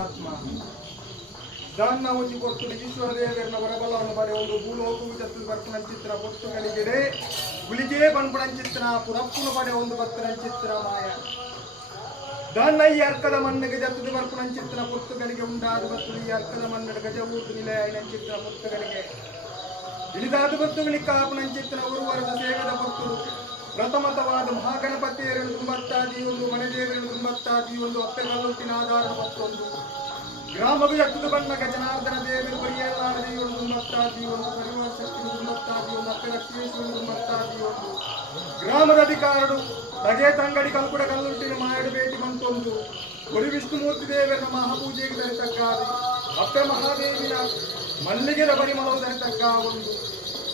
ಆತ್ಮ ದಾನ್ನ ಒಂಜಿ ಕೊರ್ತುಡು ಈಶ್ವರ ದೇವರನ್ನ ವರಬಲವನ್ನು ಪಡೆ ಒಂದು ಭೂಲೋಕವು ಜತ್ತು ಬರ್ಪುನಂಚಿತ್ರ ಪೊತ್ತುಗಳಿಗೆಡೆ ಗುಳಿಗೆ ಬನ್ಪುನಂಚಿತ್ರ ಪುರಪ್ಪುನು ಪಡೆ ಒಂದು ಭಕ್ತನಂಚಿತ್ರ ಮಾಯ ದಾನ್ನ ಈ ಅರ್ಕದ ಮಣ್ಣಿಗೆ ಜತ್ತದು ಬರ್ಪುನಂಚಿತ್ರ ಪೊತ್ತುಗಳಿಗೆ ಉಂಟಾದ ಬತ್ತು ಈ ಅರ್ಕದ ಮಣ್ಣಡ ಗಜವೂತು ನಿಲಯ ನಂಚಿತ್ರ ಪೊತ್ತುಗಳಿಗೆ ಇಳಿದಾದ ಬತ್ತುಗಳಿಗೆ ಕಾಪುನಂಚಿತ್ರ ಉರುವರದ ಸೇಗದ ಪೊತ್ತುಡು ಪ್ರಥಮತವಾದ ಮಹಾಗಣಪತಿಯರನ್ನು ತುಂಬತ್ತಾದಿ ಒಂದು ಮನೆದೇವರನ್ನು ತುಂಬತ್ತಾದಿ ಒಂದು ಅಪ್ಪೆಗಲ್ಲುಟ್ಟಿನ ಆಧಾರ ಮತ್ತೊಂದು ಗ್ರಾಮವು ಎತ್ತದ ಬಣ್ಣ ಗಜನಾರ್ದನ ದೇವರು ಬರಿಯಲಾರದಿ ಒಂದು ತುಂಬತ್ತಾದಿ ಒಂದು ಪರಿವಾರ ಶಕ್ತಿ ತುಂಬತ್ತಾದಿ ಒಂದು ಅಪ್ಪೆ ಲಕ್ಷ್ಮೇಶ್ವರ ತುಂಬತ್ತಾದಿ ಒಂದು ಗ್ರಾಮದ ಅಧಿಕಾರಡು ತಗೆ ತಂಗಡಿ ಕಲ್ಕುಡ ಕಲ್ಲುಟ್ಟಿನ ಮಾಯಡು ಭೇಟಿ ಮಂತೊಂದು ಗುರು ವಿಷ್ಣುಮೂರ್ತಿ ದೇವರ ಮಹಾಪೂಜೆಗೆ ಧರಿತಕ್ಕಾದಿ ಅಪ್ಪೆ ಮಹಾದೇವಿನ ಮಲ್ಲಿಗೆದ ಪರಿಮಳವು ಧರಿತಕ್ಕ ಒಂದು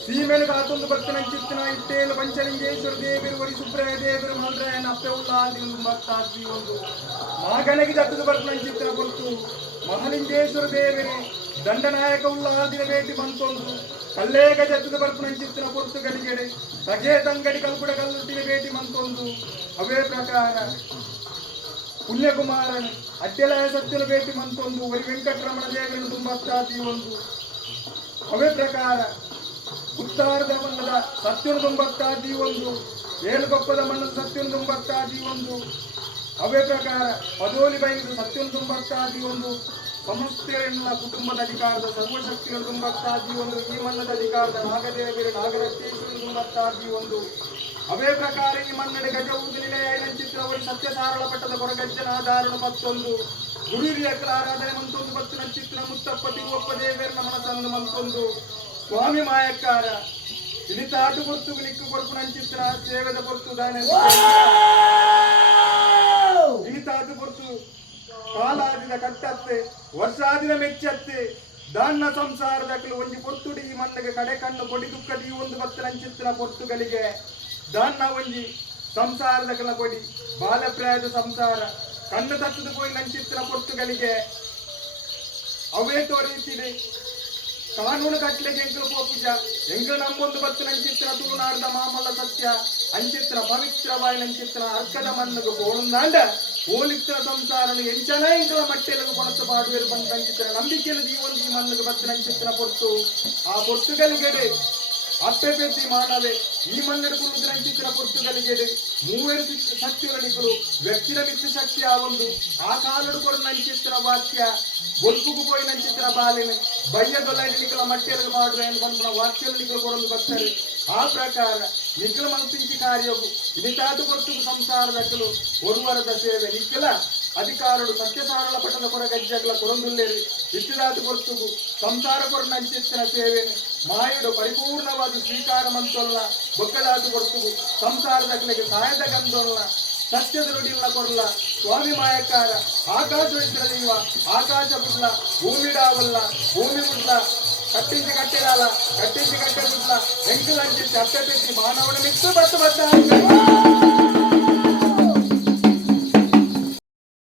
ಸೀಮೆಲು ಕಾತೊಂದು ಭಕ್ತನಂಚಿತ್ತಿನ ಇಟ್ಟೇಲು ಪಂಚಲಿಂಗೇಶ್ವರ ದೇವರು ವರಿ ಸುಬ್ರಹ ದೇವರು ಮಲ್ರಾಯನ ಅಪ್ಪೆ ಉಳ್ಳಾದಿ ತುಂಬತ್ತಾದಿ ಒಂದು ಮಗನಿಗೆ ಜತ್ತದ ಭಕ್ತನಂಚಿತ್ತಿನ ಕೊಟ್ಟು ಮಹಾಲಿಂಗೇಶ್ವರ ದೇವರೇ ದಂಡನಾಯಕ ಉಳ್ಳಾದಿನ ಭೇಟಿ ಬಂತೊಂದು ಕಲ್ಲೇಗ ಜತ್ತದ ಭಕ್ತನಂಚಿತ್ತಿನ ಕೊಟ್ಟು ಗಡಿಗೆಡೆ ತಗೆ ತಂಗಡಿ ಕಲ್ಕುಡ ಕಲ್ಲುಟ್ಟಿನ ಭೇಟಿ ಮಂತೊಂದು ಅವೇ ಪ್ರಕಾರ ಪುಣ್ಯಕುಮಾರನ ಅಡ್ಡೆಲಾಯ ಸತ್ಯನ ಭೇಟಿ ಮಂತೊಂದು ವರಿ ವೆಂಕಟರಮಣ ದೇವರನ್ನು ತುಂಬತ್ತಾದಿ ಒಂದು ಅವೇ ಪ್ರಕಾರ ಉತ್ತಾರದ ಮಣ್ಣದ ಸತ್ಯನ ತುಂಬತ್ತಾದಿ ಒಂದು ಏಳುಗೊಪ್ಪದ ಮಣ್ಣದ ಸತ್ಯನ ತುಂಬತ್ತಾದಿ ಒಂದು ಅವೇ ಪ್ರಕಾರ ಪದೋಲಿ ಬೈಲು ಸತ್ಯನ ತುಂಬತ್ತಾದಿ ಒಂದು ಸಮಸ್ತೆಯರೆಲ್ಲ ಕುಟುಂಬದ ಅಧಿಕಾರದ ಸರ್ವಶಕ್ತಿಗಳು ತುಂಬತ್ತಾದಿ ಒಂದು ಈ ಮಣ್ಣದ ಅಧಿಕಾರದ ನಾಗದೇವರ ನಾಗರತ್ನೇಶ್ವರ ತುಂಬತ್ತಾದಿ ಒಂದು ಅವೇ ಪ್ರಕಾರ ಈ ಮಣ್ಣಡೆ ಗಜವೂದು ನಿಲಯ ನಂಚಿತ್ರವರಿ ಸತ್ಯ ಸಾರಳ ಪಟ್ಟದ ಕೊರಗಜ್ಜನ ಆಧಾರಣ ಮತ್ತೊಂದು ಗುರು ಹಿರಿಯಕ್ಕಳ ಆರಾಧನೆ ಮಂತೊಂದು ಬತ್ತು ನಚಿತ್ರ ಮುತ್ತಪ್ಪ ತಿರುವಪ್ಪ ದೇವರ ಮನಸ್ಸನ್ನು ಮಂತೊಂದು ಸ್ವಾಮಿ ಮಾಯಕ್ಕಾರ ಇಳಿತಾಟು ಕೊರ್ತು ನಿಕ್ಕು ಕೊರ್ಪು ನಂಚಿತ್ರ ಸೇವೆದ ಕೊರ್ತು ದಾನ ಇಳಿತಾಟು ಕೊರ್ತು ಕಾಲಾದಿನ ಕಟ್ಟತ್ತೆ ವರ್ಷಾದಿನ ಮೆಚ್ಚತ್ತೆ ದಾನ್ನ ಸಂಸಾರದಕ್ಕಲು ಒಂಜಿ ಪೊರ್ತುಡಿ ಈ ಮಣ್ಣಿಗೆ ಕಡೆ ಕಣ್ಣು ಕೊಡಿ ದುಃಖದಿ ಒಂದು ಭಕ್ತ ನಂಚಿತ್ರ ಪೊರ್ತುಗಳಿಗೆ ದಾನ್ನ ಒಂಜಿ ಸಂಸಾರದಕ್ಕಲ ಕೊಡಿ ಬಾಲಪ್ರಾಯದ ಸಂಸಾರ ಕಣ್ಣು ತತ್ತದು ಪೋಯಿ ನಂಚಿತ್ರ ಪೊರ್ತುಗಳಿಗೆ ಅವೇ ತೋರಿಸಿದೆ ಕಾನೂನು ಕಟ್ಲೆಗೆ ಎಂಕಲು ಪೋಪುಜ ಎಂಕಲು ನಮ್ಮೊಂದು ಬತ್ತು ನಂಚಿತ್ರ ತುಳುನಾಡದ ಮಾಮಲ್ಲ ಸತ್ಯ ಅಂಚಿತ್ರ ಪವಿತ್ರವಾಯಿ ನಂಚಿತ್ರ ಅರ್ಕದ ಮಣ್ಣು ಗೋಣುಂದಾಂಡ ಹೋಲಿತ್ರ ಸಂಸಾರನು ಎಂಚನ ಎಂಕಲ ಮಟ್ಟೆలకు ಕೊಣತು ಪಾಡುವೆರು ಬಂದು ನಂಚಿತ್ರ ನಂಬಿಕೆಯಲ್ಲಿ ಜೀವನ ಈ ಮಣ್ಣು ಬತ್ತು ನಂಚಿತ್ರ ಪೊರ್ತು ಆ ಪೊರ್ತುಗಳಿಗೆಡೆ ಅಪ್ಪೆ ಪೆದ್ದಿ ಮಾನವೇ ಈ ಮಣ್ಣೆಡು ಕುರುದು ನಂಚಿತ್ರ ಪೊರ್ತುಗಳಿಗೆಡೆ ಮೂವರು ಸತ್ಯಗಳಿಗಳು ವ್ಯಕ್ತಿನ ಮಿತ್ರ ಶಕ್ತಿ ಆ ಒಂದು ಆ ಕಾಲಡು ಕೊಡು ನಂಚಿತ್ರ ವಾಕ್ಯ ಬೊಲ್ಪುಗು ಪೋಯಿ ನಂಚಿತ್ರ ಬಾಲೆನೆ ಬಯ್ಯದೊಲಾಗಿ ನಿಖಲ ಮಟ್ಟೆలకు ಮಾಡುವ ಅನ್ಕೊಂಡ್ರ ವಾಕ್ಯలు ನಿಖಲು ಕೊಡಲು ಬರ್ತಾರೆ ಆ ಪ್ರಕಾರ ನಿಖಲ ಮನಸ್ಸಿಂಚಿ ಕಾರ್ಯವು ಇಳಿತಾದು ಕೊಟ್ಟು ಸಂಸಾರದಕ್ಕಲು ಒರುವರದ ಸೇವೆ ನಿಖಲ ಅಧಿಕಾರಡು ಸತ್ಯ ಸಾರಳ ಪಟ್ಟದ ಕೊರ ಗಜ್ಜಗಳ ಕೊರೊಂದುಲ್ಲೇರಿ ಇಟ್ಟಿದಾತು ಕೊರ್ತುಗು ಸಂಸಾರ ಕೊರ ನಂಚಿತ್ತಿನ ಸೇವೆ ಮಾಯುಡು ಪರಿಪೂರ್ಣವಾದ ಸ್ವೀಕಾರ ಮಂತೊಲ್ಲ ಬೊಕ್ಕದಾತು ಕೊರ್ತುಗು ಸಂಸಾರದಕ್ಕಲಿಗೆ ಸಹಾಯದ ಗಂಧೊಲ್ಲ ಸತ್ಯದ ನುಡಿಲ್ಲ ಕೊರಲ ಸ್ವಾಮಿ ಮಾಯಕಾರ ಆಕಾಶ ಇದ್ರದೀವ ಆಕಾಶ ಬಿಡ್ಲ ಭೂಮಿ ಡಾವಲ್ಲ ಭೂಮಿ ಬಿಡ್ಲ ಕಟ್ಟಿಂಚಿ ಕಟ್ಟಿರಲ್ಲ ಕಟ್ಟಿಂಚಿ ಕಟ್ಟೆ ಬಿಡ್ಲ ಎಂಕಲ್ ಅಂಚಿತ್ತು ಅತ್ತೆ ಮಾನವನ ಮಿಕ್ಕು ಬತ್ತು ಬತ್ತ